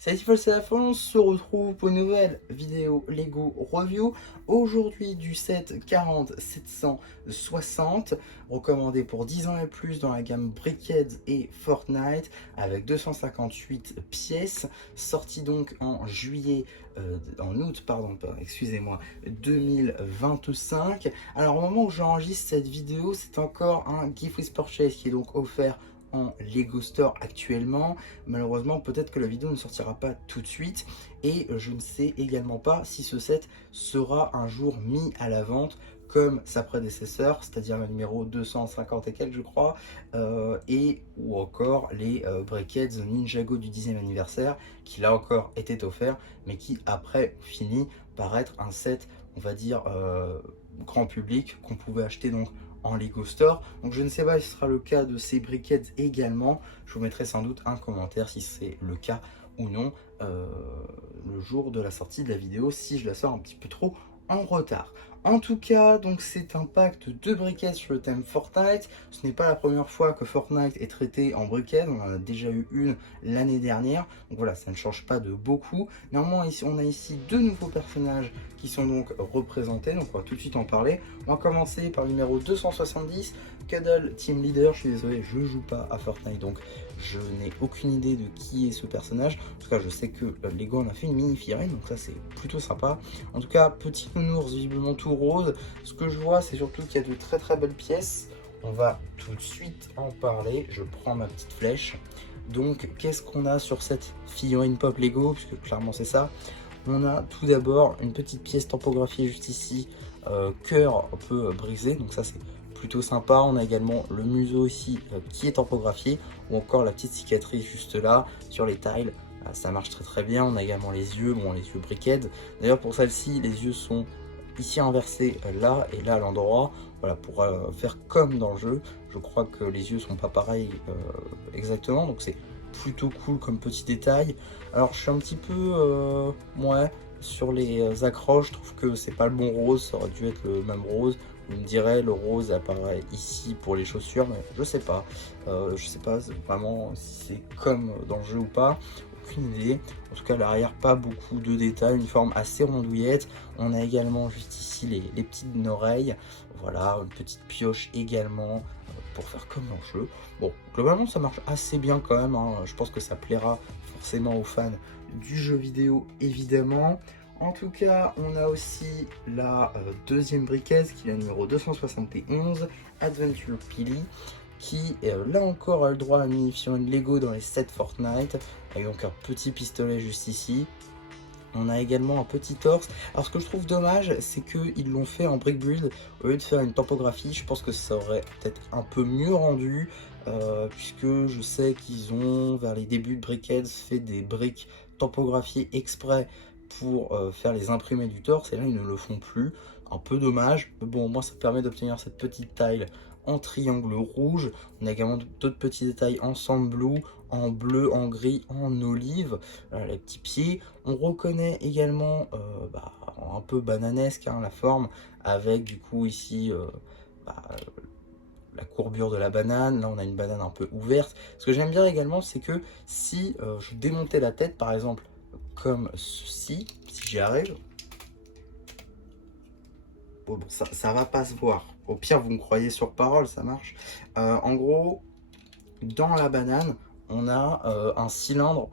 Salut Tifol, c'est la fin, on se retrouve pour une nouvelle vidéo Lego Review. Aujourd'hui du set 40-760, recommandé pour 10 ans et plus dans la gamme Brickheads et Fortnite, avec 258 pièces, sorti donc en août, excusez-moi, 2025. Alors au moment où j'enregistre cette vidéo, c'est encore un Gift with Purchase qui est donc offert en Lego Store actuellement. Malheureusement, peut-être que la vidéo ne sortira pas tout de suite et je ne sais également pas si ce set sera un jour mis à la vente comme sa prédécesseur, c'est-à-dire le numéro 250 et quelques je crois, et ou encore les Brickheads Ninjago du 10e anniversaire qui là encore était offert mais qui après finit par être un set, on va dire, grand public qu'on pouvait acheter donc en Lego Store. Donc je ne sais pas si ce sera le cas de ces briquettes également. Je vous mettrai sans doute un commentaire si c'est le cas ou non le jour de la sortie de la vidéo, si je la sors un petit peu trop en retard. En tout cas, donc c'est un pack de 2 briquettes sur le thème Fortnite. Ce n'est pas la première fois que Fortnite est traité en briquettes. On en a déjà eu une l'année dernière. Donc voilà, ça ne change pas de beaucoup. Néanmoins, ici, on a ici 2 nouveaux personnages qui sont donc représentés. Donc on va tout de suite en parler. On va commencer par le numéro 270, Cuddle Team Leader. Je suis désolé, je ne joue pas à Fortnite, donc je n'ai aucune idée de qui est ce personnage. En tout cas, je sais que Lego en a fait une mini figurine, donc ça c'est plutôt sympa. En tout cas, petit nounours visiblement tout rose. Ce que je vois, c'est surtout qu'il y a de très très belles pièces. On va tout de suite en parler. Je prends ma petite flèche. Donc, qu'est-ce qu'on a sur cette figurine pop Lego, puisque clairement c'est ça. On a tout d'abord une petite pièce tampographiée juste ici, cœur un peu brisé, donc ça c'est plutôt sympa. On a également le museau ici qui est tampographié, ou encore la petite cicatrice juste là sur les tiles. Ça marche très très bien. On a également les yeux, bon les yeux Brickhead. D'ailleurs pour celle-ci, les yeux sont ici inversés là et là à l'endroit. Voilà, pour faire comme dans le jeu. Je crois que les yeux sont pas pareils exactement, donc c'est plutôt cool comme petit détail. Alors je suis un petit peu ouais, sur les accroches, je trouve que c'est pas le bon rose, ça aurait dû être le même rose. On me dirait le rose apparaît ici pour les chaussures, mais je sais pas vraiment si c'est comme dans le jeu ou pas, aucune idée. En tout cas l'arrière, pas beaucoup de détails, une forme assez rondouillette. On a également juste ici les petites oreilles, voilà, une petite pioche également pour faire comme dans le jeu. Bon, globalement ça marche assez bien quand même, hein. Je pense que ça plaira forcément aux fans du jeu vidéo évidemment. En tout cas, on a aussi la deuxième briquette qui est la numéro 271, Adventure Pili, qui là encore a le droit à une mini-figurine Lego dans les sets Fortnite, avec donc un petit pistolet juste ici. On a également un petit torse. Alors ce que je trouve dommage, c'est qu'ils l'ont fait en brick build au lieu de faire une topographie. Je pense que ça aurait peut-être un peu mieux rendu, puisque je sais qu'ils ont, vers les débuts de Brickheads, fait des briques topographiées exprès pour faire les imprimés du torse, et là ils ne le font plus. Un peu dommage, mais bon, au moins ça permet d'obtenir cette petite tile en triangle rouge. On a également d'autres petits détails en sand blue, en bleu, en gris, en olive. Voilà, les petits pieds. On reconnaît également un peu bananesque, hein, la forme, avec du coup ici la courbure de la banane. Là on a une banane un peu ouverte. Ce que j'aime bien également, c'est que si je démontais la tête par exemple comme ceci, si j'y arrive, bon, ça va pas se voir. Au pire, vous me croyez sur parole, ça marche. En gros, dans la banane, on a un cylindre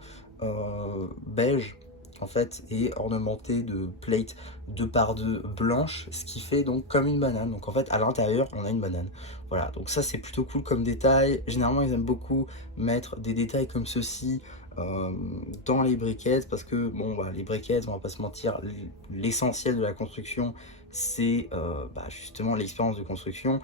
beige, en fait, et ornementé de plates 2 par 2 blanches, ce qui fait donc comme une banane. Donc en fait, à l'intérieur, on a une banane. Voilà, donc ça c'est plutôt cool comme détail. Généralement, ils aiment beaucoup mettre des détails comme ceci dans les briquettes, parce que bon, les briquettes, on va pas se mentir, l'essentiel de la construction c'est justement l'expérience de construction,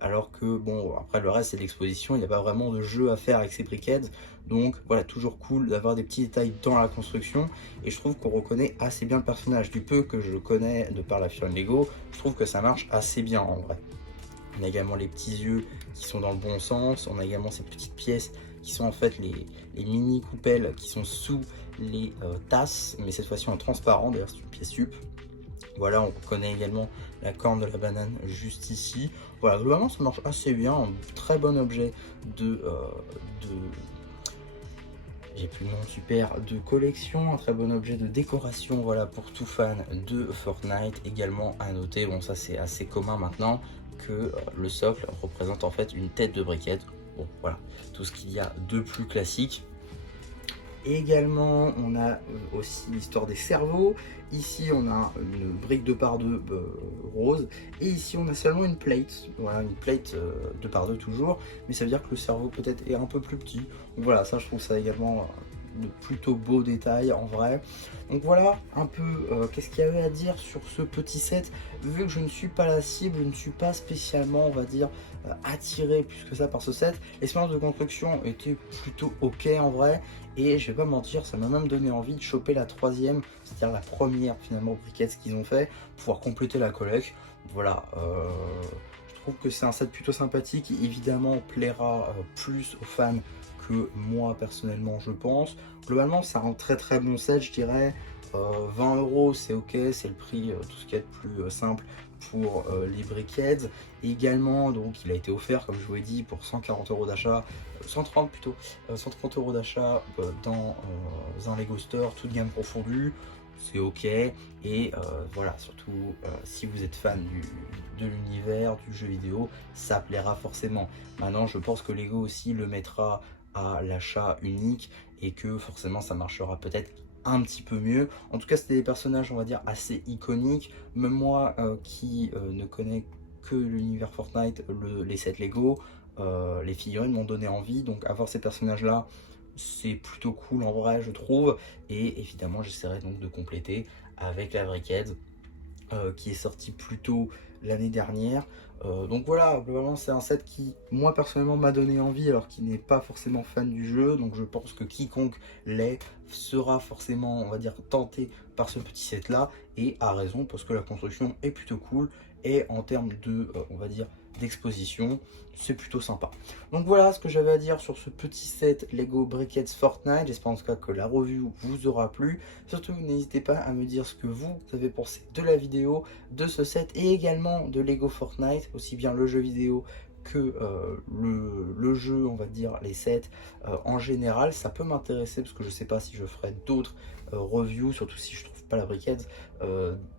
alors que bon, après le reste c'est de l'exposition, il n'y a pas vraiment de jeu à faire avec ces briquettes. Donc voilà, toujours cool d'avoir des petits détails dans la construction, et je trouve qu'on reconnaît assez bien le personnage. Du peu que je connais de par la figurine Lego, je trouve que ça marche assez bien en vrai. On a également les petits yeux qui sont dans le bon sens. On a également ces petites pièces qui sont en fait les mini coupelles qui sont sous les tasses, mais cette fois-ci en transparent. D'ailleurs c'est une pièce sup. Voilà, on reconnaît également la corne de la banane juste ici. Voilà, globalement ça marche assez bien, un très bon objet de j'ai plus le nom super de collection, un très bon objet de décoration, voilà, pour tout fan de Fortnite. Également à noter, bon ça c'est assez commun maintenant, que le socle représente en fait une tête de briquette. Bon voilà, tout ce qu'il y a de plus classique. Et également, on a aussi l'histoire des cerveaux. Ici, on a une brique 2x2 rose. Et ici, on a seulement une plate. Voilà, une plate 2x2 toujours. Mais ça veut dire que le cerveau peut-être est un peu plus petit. Donc voilà, ça, je trouve ça également de plutôt beaux détails en vrai. Donc voilà un peu qu'est-ce qu'il y avait à dire sur ce petit set. Vu que je ne suis pas la cible, je ne suis pas spécialement, on va dire, attiré plus que ça par ce set. L'expérience de construction était plutôt ok en vrai. Et je vais pas mentir, ça m'a même donné envie de choper la troisième, c'est-à-dire la première finalement briquette qu'ils ont fait, pour pouvoir compléter la collecte. Voilà, je trouve que c'est un set plutôt sympathique qui évidemment plaira plus aux fans que moi personnellement je pense. Globalement c'est un très bon set je dirais. 20 € c'est ok, c'est le prix, tout ce qui est de plus simple pour les briquettes. Et également donc il a été offert comme je vous l'ai dit pour 140 € d'achat, 130 plutôt, 130 € d'achat dans un Lego Store, toute gamme confondue. C'est ok et voilà, surtout si vous êtes fan de l'univers du jeu vidéo, ça plaira forcément. Maintenant je pense que Lego aussi le mettra à l'achat unique et que forcément ça marchera peut-être un petit peu mieux. En tout cas c'était des personnages on va dire assez iconiques. Même moi qui ne connais que l'univers Fortnite, les sets Lego, les figurines m'ont donné envie, donc avoir ces personnages là c'est plutôt cool en vrai je trouve. Et évidemment j'essaierai donc de compléter avec la briquette qui est sorti plus tôt l'année dernière. Donc voilà, globalement c'est un set qui moi personnellement m'a donné envie alors qu'il n'est pas forcément fan du jeu, donc je pense que quiconque l'est sera forcément on va dire tenté par ce petit set là, et a raison parce que la construction est plutôt cool et en termes de on va dire d'exposition c'est plutôt sympa. Donc voilà ce que j'avais à dire sur ce petit set Lego Briquettes Fortnite. J'espère en tout cas que la review vous aura plu. Surtout n'hésitez pas à me dire ce que vous avez pensé de la vidéo, de ce set et également de Lego Fortnite, aussi bien le jeu vidéo que le jeu, on va dire les sets en général. Ça peut m'intéresser parce que je sais pas si je ferai d'autres reviews, surtout si je trouve pas la briquette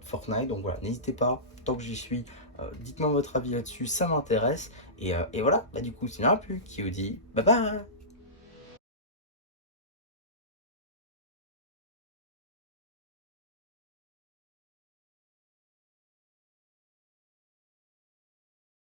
Fortnite. Donc voilà, n'hésitez pas, tant que j'y suis, dites-moi votre avis là-dessus, ça m'intéresse. Et voilà, bah du coup, s'il n'y en a plus, qui vous dit bye bye.